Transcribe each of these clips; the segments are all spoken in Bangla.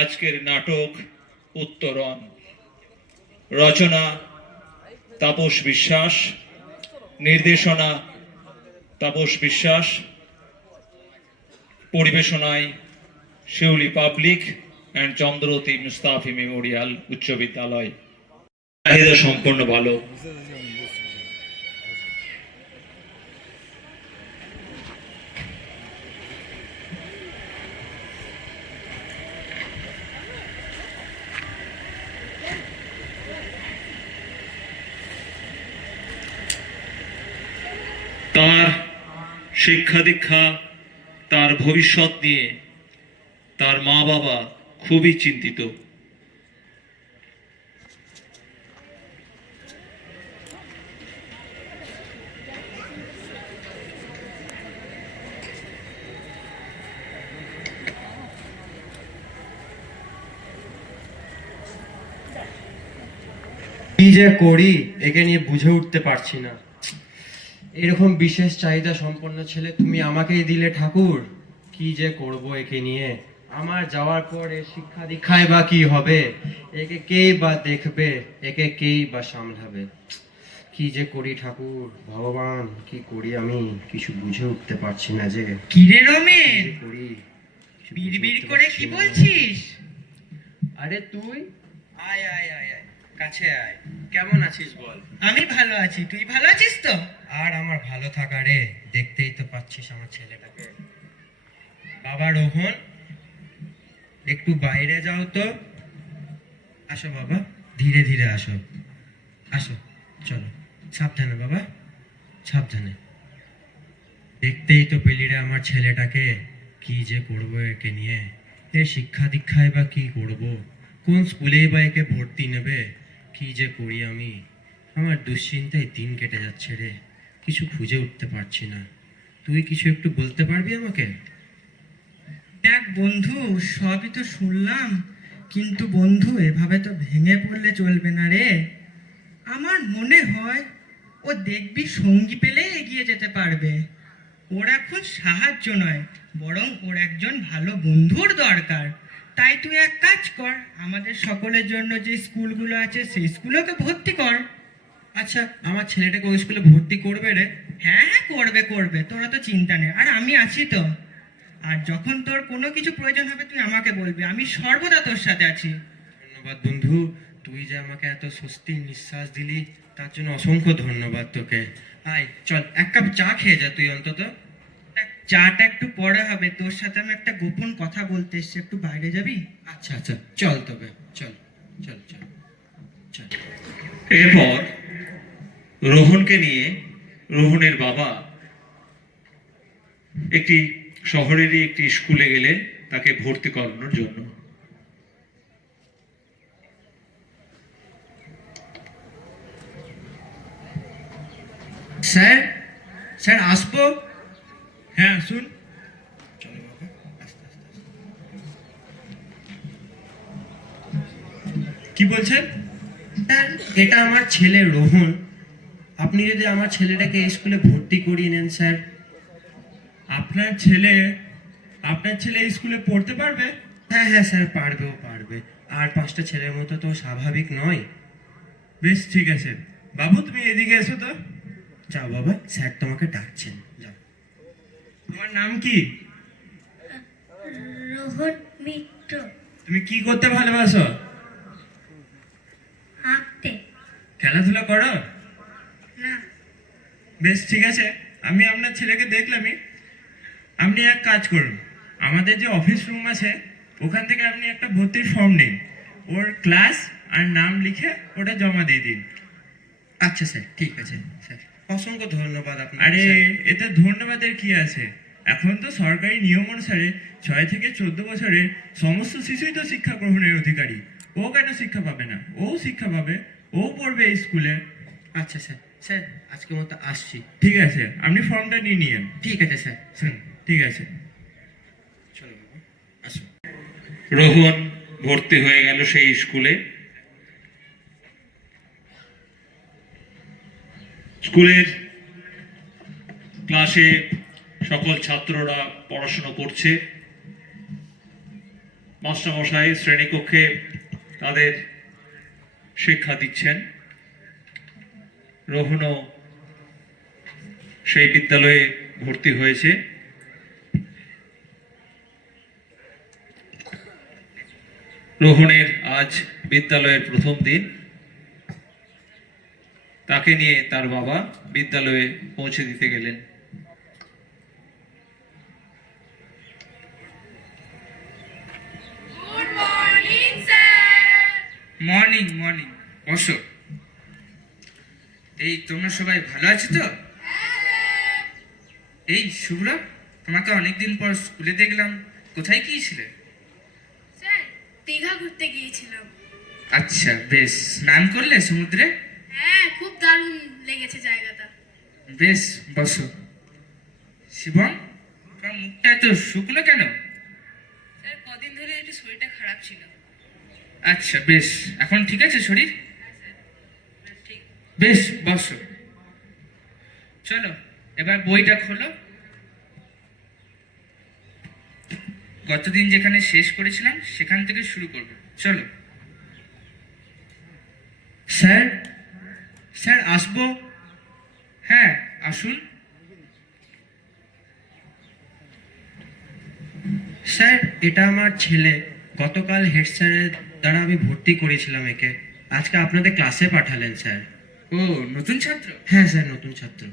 আজকের নাটক উত্তরণ। রচনা তাপস বিশ্বাস, নির্দেশনা Tapas Biswas, পরিবেশনায় Shiuli public and Chandrati Mustafi memorial উচ্চ বিদ্যালয়। চাহিদা সম্পন্ন ভালো তার শিক্ষা দীক্ষা, তার ভবিষ্যৎ নিয়ে তার মা বাবা খুবই চিন্তিত। কি যে করি, একে নিয়ে বুঝে উঠতে পারছি না। এরকম বিশেষ চাহিদা সম্পন্ন ছেলে তুমি আমাকেই দিলে ঠাকুর। কি যে করব একে নিয়ে? আমার যাওয়ার পরে শিক্ষা দীক্ষায় বা কি হবে? একে কেই বা দেখবে? একে কেই বা সামলাবে? কি যে করি ঠাকুর? ভগবান কি করি আমি? কিছু বুঝে উঠতে পারছি না যে কি রমেন? যে করি? বিড়বিড় করে কি বলছিস? আরে তুই? আয় আয় আয় আয়। কাছে আয়। কেমন আছিস বল? আমি ভালো আছি। তুই ভালো আছিস তো? আর আমার ভালো থাকা রে দেখতেই তো পাচ্ছিস আমার ছেলেটাকে। বাবা রোহন একটু বাইরে যাও তো। আসো বাবা ধীরে ধীরে আসো। আসো চলো। সাবধানে বাবা সাবধানে। দেখতেই তো পেলি রে আমার ছেলেটাকে। কি যে করব একে নিয়ে? এ শিক্ষা দীক্ষায় বা কি করব? কোন স্কুলেই বা একে ভর্তি নেবে? কি যে করি আমি? আমার দুশ্চিন্তায় দিন কেটে যাচ্ছে রে। কিছু খুঁজে উঠতে পারছি না। তুই কিছু একটু বলতে পারবি আমাকে? দেখ বন্ধু, সবই তো শুনলাম, কিন্তু বন্ধু, এভাবে তো ভেঙে পড়লে চলবে না রে। আমার মনে হয়, ও দেখবি সঙ্গী পেলে এগিয়ে যেতে পারবে। ওর এখন সাহায্য নয়, বরং ওর একজন ভালো বন্ধুর দরকার। তাই তুই এক কাজ কর আমাদের সকলের জন্য যে স্কুলগুলো আছে সেই স্কুলকে ভর্তি কর। আচ্ছা আমার ছেলেটাকে ওই স্কুলে ভর্তি করবে রে? হ্যাঁ হ্যাঁ করবে করবে তোরা তো চিন্তা নেই। আর আমি আছি তো। আর যখন তোর কোনো কিছু প্রয়োজন হবে তুই আমাকে বলবি। আমি সর্বদা তোর সাথে আছি। ধন্যবাদ বন্ধু তুই যে আমাকে এত স্বস্তির নিঃশ্বাস দিলি তার জন্য অসংখ্য ধন্যবাদ তোকে। আয় চল এক কাপ চা খেয়ে যা তুই অন্তত। চাটা একটু পরে হবে তোর সাথে আমি একটা গোপন কথা বলতে এসছি একটু বাইরে যাবি? আচ্ছা আচ্ছা চল তবে চল চল চল চল। এরপর রোহনকে নিয়ে রোহনের বাবা একটি শহরেরই একটি স্কুলে গেলেন তাকে ভর্তি করানোর জন্য। স্যার স্যার আসব? হ্যাঁ আস্তে। কি বলছেন? এটা আমার ছেলে রোহন। আপনি যদি আমার ছেলেটাকে স্কুলে ভর্তি করিয়ে নেন, স্যার, আপনার ছেলে আপনার ছেলে স্কুলে পড়তে পারবে? হ্যাঁ হ্যাঁ স্যার, পারবে ও পারবে। আর পাঁচটা ছেলের মতো তো স্বাভাবিক নয়। বেশ, ঠিক আছে। বাবু, তুমি এদিকে এসো তো। যাও বাবা, স্যার তোমাকে ডাকছেন। তোমার নাম কি? রোহন মিত্র। তুমি কি করতে ভালোবাসো? আঁকতে খেলাধুলা করো? না। বেশ ঠিক আছে। আমি আপনার ছেলেকে দেখলামই। আপনি এক কাজ করুন। আমাদের যে অফিস রুম আছে ওখান থেকে আপনি একটা ভর্তির ফর্ম নিন। ওর ক্লাস আর নাম লিখে ওটা জমা দিয়ে দিন। আচ্ছা স্যার। ঠিক আছে স্যার। অসংখ্য ধন্যবাদ আপনার আরে এতে ধন্যবাদের কি আছে? এখন তো সরকারি নিয়ম অনুসারে ছয় থেকে চোদ্দ বছরের সমস্ত শিশুই তো শিক্ষা গ্রহণের অধিকারী। ও কেন শিক্ষা পাবে না? ও শিক্ষা পাবে ও পড়বে স্কুলে। আচ্ছা স্যার। স্যার আজকের মতো আসছি। ঠিক আছে আপনি ফর্মটা নিয়ে নিয়েন। ঠিক আছে স্যার। হুম, ঠিক আছে। রোহন ভর্তি হয়ে গেল সেই স্কুলে। স্কুলের ক্লাসে সকল ছাত্ররা পড়াশোনা করছে। মাস্টারমশাই শ্রেণীকক্ষে তাদের শিক্ষা দিচ্ছেন। রোহনও সেই বিদ্যালয়ে ভর্তি হয়েছে। রোহনের আজ বিদ্যালয়ের প্রথম দিন। তাকে নিয়ে তার বাবা বিদ্যালয়ে পৌঁছে দিতে গেলেন। মর্নিং মর্নিং বসো। এই তোমরা সবাই ভালো আছো তো? এই শুভ্র তোমাকে অনেকদিন পর স্কুলে দেখলাম। কোথায় গিয়েছিলে? দীঘা ঘুরতে গিয়েছিলাম। আচ্ছা বেশ। স্নান করলে সমুদ্রে? হ্যাঁ খুব দারুণ লেগেছে জায়গাটা। বেশ বসো। শিবম তোমার মুখটা এত শুকনো কেন? স্যার কদিন ধরে একটু শরীরটা খারাপ ছিল। আচ্ছা বেশ। এখন ঠিক আছে শরীর? ঠিক। বেশ বসো। চলো এবার বইটা খোলো। গতদিন যেখানে শেষ করেছিলাম সেখান থেকে শুরু করব। চলো। স্যার স্যার আসব। হ্যাঁ আসুন। স্যার এটা আমার ছেলে। গতকাল হেড স্যারের দ্বারা আমি ভর্তি করেছিলাম একে। আজকে আপনাদের ক্লাসে পাঠালেন স্যার। ও নতুন ছাত্র? হ্যাঁ স্যার নতুন ছাত্র।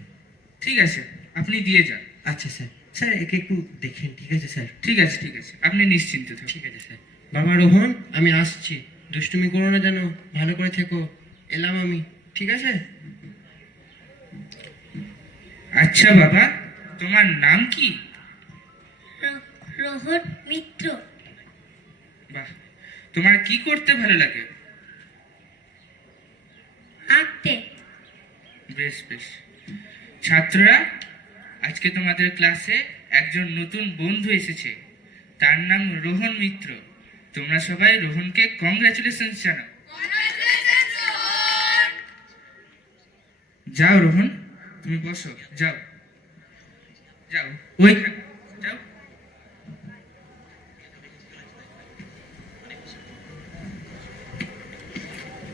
ঠিক আছে আপনি দিয়ে যান। আচ্ছা স্যার। স্যার একে একটু দেখেন ঠিক আছে স্যার? ঠিক আছে ঠিক আছে আপনি নিশ্চিন্ত থাকুন। ঠিক আছে স্যার। বাবা রোহন আমি আসছি। দুষ্টুমি করো না যেন ভালো করে থেকো। এলাম আমি। ঠিক আছে? আচ্ছা বাবা তোমার নাম কি? রোহন মিত্র। বাহ তোমার কি করতে ভালো লাগে? আঁকতে। বেশ বেশ। ছাত্ররা আজকে তোমাদের ক্লাসে একজন নতুন বন্ধু এসেছে। তার নাম রোহন মিত্র। তোমরা সবাই রোহনকে কংগ্রাচুলেশন জানাও। যাও রোহন, তুমি বসো, যাও। যাও, ওইখানে, যাও।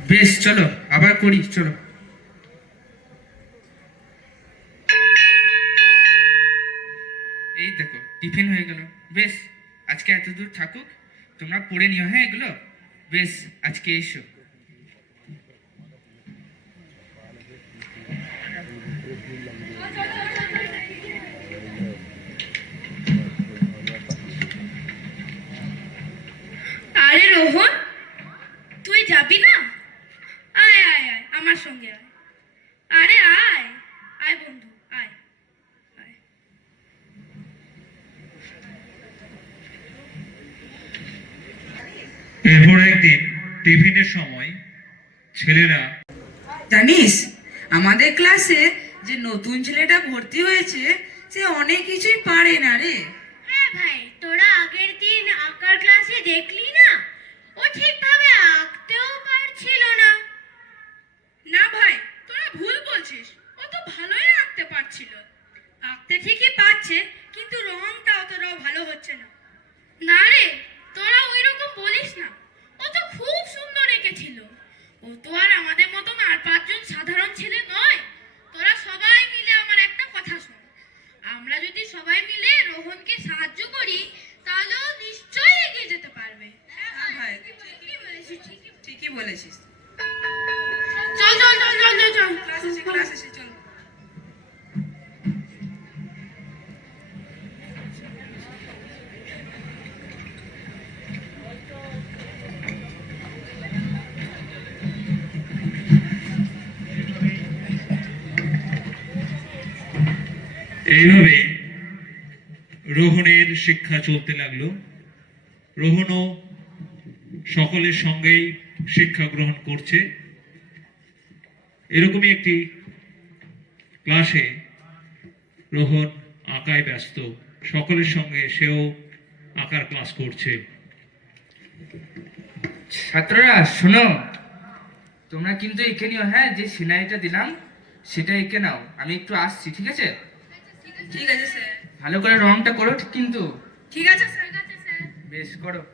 বেশ, চলো, আবার করি, চলো। এই দেখো, টিফিন হয়ে গেল। বেশ, আজকে এত দূর থাকুক, তোমরা পড়ে নিও হ্যাঁ এগুলো? বেশ, আজকে এসো। রোহন তুই যাবি না? আয় আয় আয় আমার সঙ্গে আয়। আরে আয় আয় বন্ধু আয় এরপর একদিন টিফিনের সময় ছেলেরা জানিস আমাদের ক্লাসে যে নতুন ছেলেটা ভর্তি হয়েছে সে অনেক কিছুই পারে না রে। হ্যাঁ ভাই তোরা আগের দিন আঁকার ক্লাসে দেখলি না ও ঠিকভাবে আঁকতেও পারছিল না না ভাই তোরা ভুল বলছিস ও তো ভালোই আঁকতে পারছিল আঁকতে ঠিকই পারছে কিন্তু রংটা অতটাও ভালো হচ্ছে না না রে তোরা ওই রকম বলিস না ও তো খুব সুন্দর এঁকেছিল ও তো আর আমাদের মতন আর পাঁচজন সাধারণ ছেলে নয় তোরা সবাই মিলে আমার একটা কথা শোন আমরা যদি সবাই মিলে রোহনকে সাহায্য করি তাহলে ও নিশ্চয়ই এগিয়ে যেতে পারবে হ্যাঁ ভাই ঠিকই বলেছিস, ঠিকই বলেছিস। চল চল চল চল চল চল। ক্লাস এসে ক্লাস এসে চল। এইভাবে রোহনের শিক্ষা চলতে লাগল। রোহনও সকলের সঙ্গেই শিক্ষা গ্রহণ করছে। এরকমই একটি ক্লাসে রোহন আঁকায় ব্যস্ত। সকলের সঙ্গে সেও আঁকার ক্লাস করছে। ছাত্ররা শোনো। তোমরা কিন্তু এঁকে নিও। হ্যাঁ যে সিনারিটা দিলাম সেটা এঁকে নাও। আমি একটু আসছি ঠিক আছে? ঠিক আছে স্যার। ভালো করে রংটা করো কিন্তু ঠিক আছে স্যার ঠিক আছে স্যার। বেশ করো।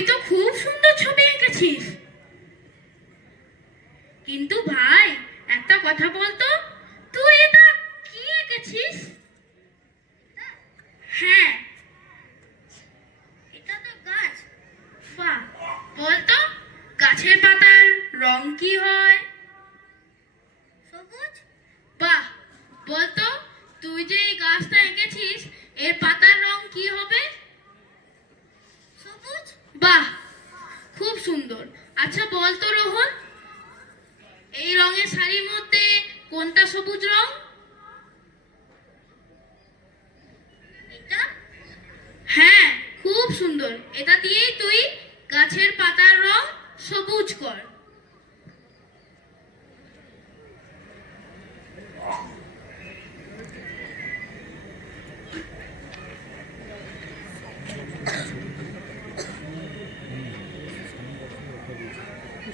তো খুব সুন্দর ছবি এঁকেছিস। কিন্তু ভাই, একটা কথা বলতো? তুই এটা কি এঁকেছিস? হ্যাঁ। এটা তো গাছ। বাহ, বলতো? গাছের পাতার রং কি হয়? সবুজ? বাহ, বলতো? তুই যে এই গাছটা এঁকেছিস, এর পাতার রং কি হবে? বাহ, খুব সুন্দর। আচ্ছা বল তো রোহন, এই রঙের শাড়ির মধ্যে কোনটা সবুজ রং? হ্যাঁ খুব সুন্দর। এটা দিয়েই তুই গাছের পাতার রং সবুজ কর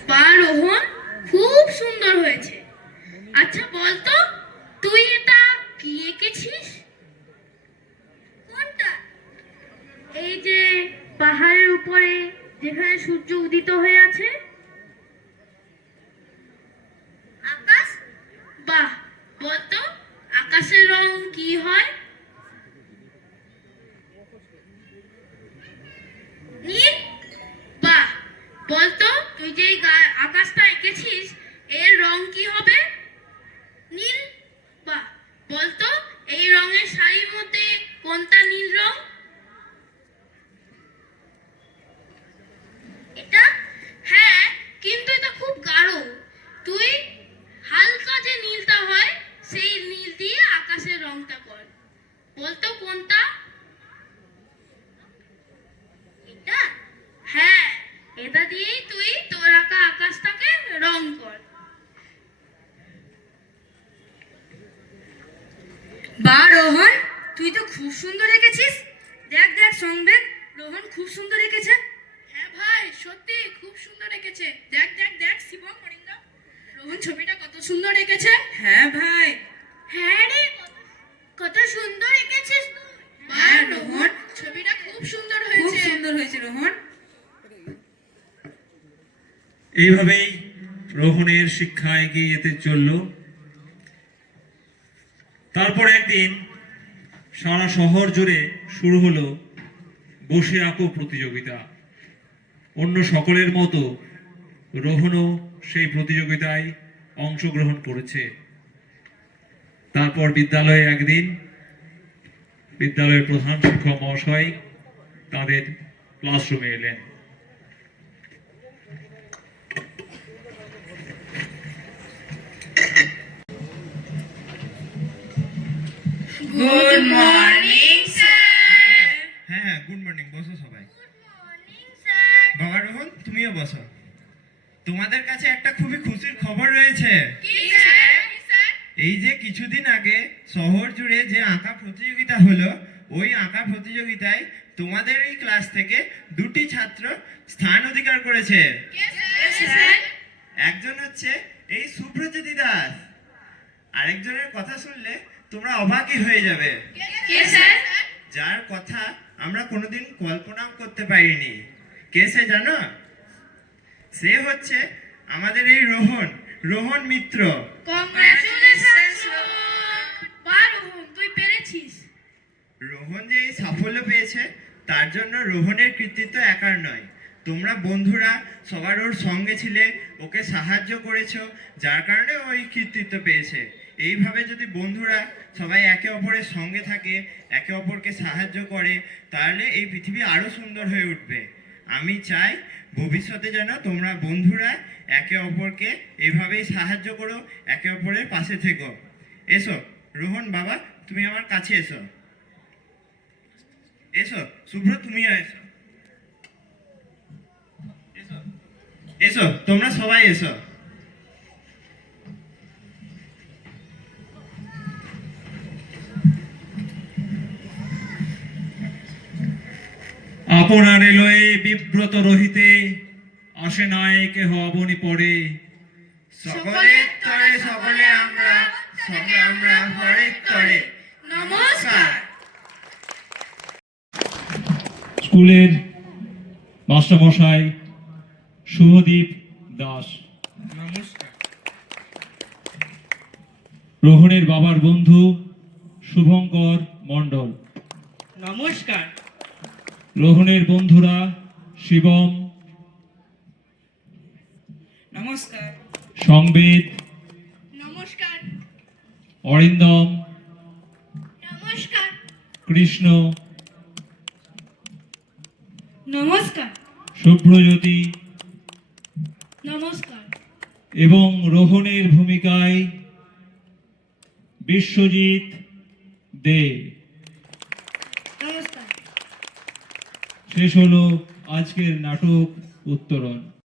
বা রোহন খুব সুন্দর হয়েছে আচ্ছা বলতো তুই এটা কি এঁকেছিস কোনটা এই যে পাহাড়ের উপরে যেখানে সূর্য উদিত হয়ে আছে আকাশ বাহ বলতো আকাশের রং কি হয় নীল বাহ বলতো তুই যে এই গা- আকাশটা এঁকেছিস এর রং কি হবে নীল বাহ বলতো এই রঙের শাড়ির মধ্যে কোনটা নীল রং এটা হ্যাঁ কিন্তু এটা খুব গাঢ় তুই হালকা যে নীলটা হয় সেই নীল দিয়ে আকাশের রংটা কর বলতো কোনটা এটা হ্যাঁ এটা দিয়েই তুই তোর আঁকা আকাশটাকে রং কর বা রোহন তুই তো খুব সুন্দর এঁকেছিস দেখ দেখ সংবেদ রোহন খুব সুন্দর এঁকেছে হ্যাঁ ভাই সত্যি খুব সুন্দর এঁকেছে দেখ দেখ দেখ শিবম মরিঙ্গা রোহন ছবিটা কত সুন্দর এঁকেছে? হ্যাঁ ভাই। হ্যাঁ রে কত- কত সুন্দর এঁকেছিস তুই। হ্যাঁ, রোহন। ছবিটা খুব সুন্দর খুব সুন্দর হয়েছে রোহন। এইভাবেই রোহনের শিক্ষা এগিয়ে যেতে চলল। তারপর একদিন সারা শহর জুড়ে শুরু হলো বসে আঁকো প্রতিযোগিতা। অন্য সকলের মতো রোহনও সেই প্রতিযোগিতায় অংশগ্রহণ করেছে। তারপর বিদ্যালয়ে একদিন বিদ্যালয়ের প্রধান শিক্ষক মহাশয় তাদের ক্লাসরুমে এলেন। গুড মর্নিং স্যার হ্যাঁ হ্যাঁ গুড মর্নিং বসো সবাই। মর্নিং বাবা রোহন তুমিও বসো। তোমাদের কাছে একটা খুবই খুশির খবর রয়েছে। এই যে কিছুদিন আগে শহর জুড়ে যে আঁকা প্রতিযোগিতা হলো ওই আঁকা প্রতিযোগিতায় তোমাদের এই ক্লাস থেকে দুটি ছাত্র স্থান অধিকার করেছে। একজন হচ্ছে এই সুব্রজ্যোতি দাস। আরেকজনের কথা শুনলে তোমরা অবাকই হয়ে যাবে। যার কথা আমরা কোনোদিন কল্পনাও করতে পারিনি। কে সে জানো? সে হচ্ছে আমাদের এই রোহন রোহন মিত্র। তুই পেরেছিস। রোহন যে এই সাফল্য পেয়েছে তার জন্য রোহনের কৃতিত্ব একার নয়। তোমরা বন্ধুরা সবার ওর সঙ্গে ছিলে ওকে সাহায্য করেছ যার কারণে ওই কৃতিত্ব পেয়েছে। এইভাবে যদি বন্ধুরা সবাই একে অপরের সঙ্গে থাকে একে অপরকে সাহায্য করে তাহলে এই পৃথিবী আরও সুন্দর হয়ে উঠবে। আমি চাই ভবিষ্যতে যেন তোমরা বন্ধুরা একে অপরকে এভাবেই সাহায্য করো, একে অপরের পাশে থেকো। এসো, রোহন বাবা, তুমি আমার কাছে এসো। এসো শুভ্র তুমিও এসো। এসো এসো, তোমরা সবাই এসো। আপনার এলোয়ে বিব্রত রহিতে আসে নাই কেহ অবনি পড়ে সকলের তরে সকলে আমরা সঙ্গে আমরা হরেক তরে। নমস্কার। স্কুলের মাস্টারমশাই শুভদীপ দাস। নমস্কার। রোহণের বাবার বন্ধু শুভঙ্কর মণ্ডল। নমস্কার। রোহণের বন্ধুরা শিবম নমস্কার। সংবেদ নমস্কার। অরিন্দম নমস্কার। কৃষ্ণ নমস্কার। শুভ্রজ্যোতি নমস্কার। এবং রোহণের ভূমিকায় বিশ্বজিৎ দে নমস্কার শেষ হলো আজকের নাটক উত্তরণ